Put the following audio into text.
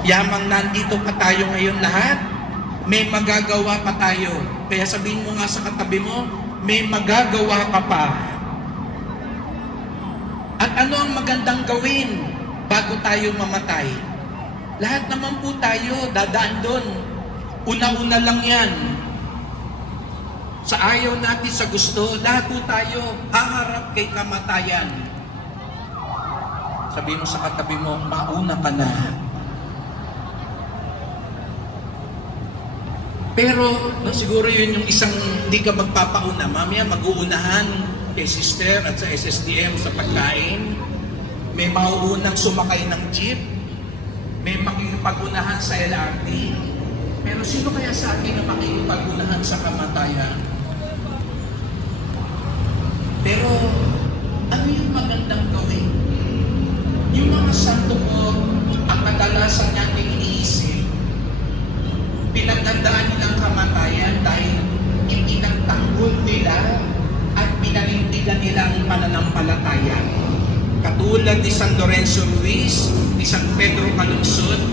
Yamang nandito pa tayo ngayon lahat, may magagawa pa tayo. Kaya sabihin mo nga sa katabi mo, may magagawa ka pa. At ano ang magandang gawin bago tayo mamatay? Lahat naman po tayo dadaan doon. Una-una lang yan. Sa ayaw natin, sa gusto, lahat po tayo haharap kay kamatayan. Sabi mo sa katabi mo, mauna ka na. Pero siguro yun yung isang hindi ka magpapauna. Mamaya mag-uunahan kay sister at sa SSDM sa pagkain. May mauunang sumakay ng jeep. May makikipag-unahan sa LRT. Pero sino kaya sa akin na makikipag-unahan sa kamatayan? Pero ano yung magandang gawin? Yung mga santo po, ang kadalasan natin iniisip, pinagdandaan nilang kamatayan dahil ipinagtanggol nila at pinanindigan nila ang pananampalataya. Katulad ni San Lorenzo Ruiz, ni San Pedro Calungsod,